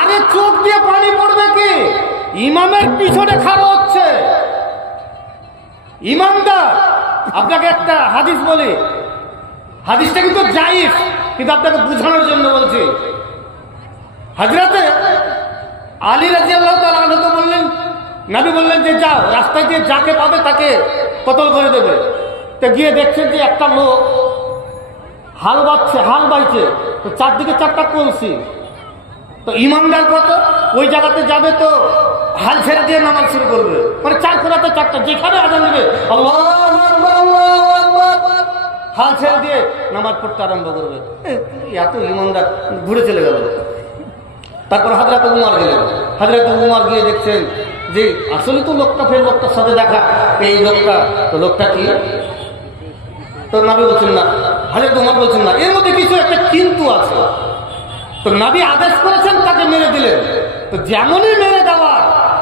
আরে চোখ দিয়ে পানি পড়বে কি? ইমামের পিছনে খাড়া হচ্ছে ইমামদার। আপনাকে একটা হাদিস বলি, হাদিসটা কিন্তু জায়েজ, কিন্তু আপনাকে বুঝানোর জন্য বলছি। হযরতে আলী রাদিয়াল্লাহু তাআলা আনহু বললেন, নবী বললেন যে যাও, রাস্তায় দিয়ে যাকে পাবে তাকে কতল করে দেবে। তো গিয়ে দেখছেন যে একটা লোক হাল বাইছে, তো চারদিকে চারটা কলসি। তো ইমানদার কত ওই জায়গাতে যাবে তো হাল ছেড়ে দিয়ে নামাজ শুরু করবে, মানে চার খোলাতে চারটা, যেখানে আজান দিবে আল্লাহু আকবার আল্লাহু আকবার, হাল ছেড়ে দিয়ে নামাজ পড়তে আরম্ভ করবে। এত ইমানদার ঘুরে চলে গেল। তারপর হযরত উমর গেলেন। হযরত উমর গিয়ে দেখছেন যে আসলে তো লোকটা, ফের লোকটার সাথে দেখা, এই লোকটা কি? তো নবী বলছেন না, হযরত উমর বলছেন না, এর মধ্যে কিছু একটা কিন্তু আছে। তো নবী আদেশ করেছেন, তাকে মেরে দিলেন। তো যেমনই মেরে দেওয়া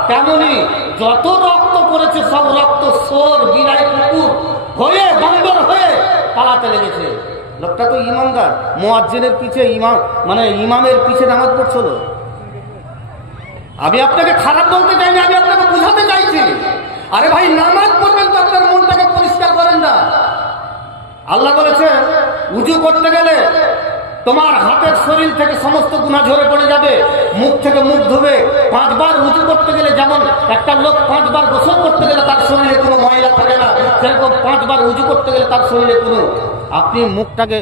তেমনই যত রক্ত পড়েছে সব রক্ত সোর বিলাই কুকুর হয়ে বান্দর হয়ে পালাতে লেগেছে। লোকটা তো ইমানদার, মুয়াজ্জিনের পিছে ইমামের পিছে নামাজ পড়ছিল। আমি আপনাকে খারাপ বলতে চাইনি, আমি আপনাকে বুঝাতে চাইছি। আরে ভাই, নামাজ পড়বেন তো আপনার মনটাকে পরিষ্কার করেন না। আল্লাহ বলেছেন উযু করতে গেলে তোমার হাতের শরীর থেকে সমস্ত গুনাহ ঝরে পড়ে যাবে, মুখ থেকে মুখ ধুবে। 5 বার উযু করতে গেলে যেমন একটা লোক 5 বার গোসল করতে গেলে তার শরীরে কোনো ময়লা থাকে না, সেরকম 5 বার উযু করতে গেলে তার শরীরে কোনো, আপনি মুখটাকে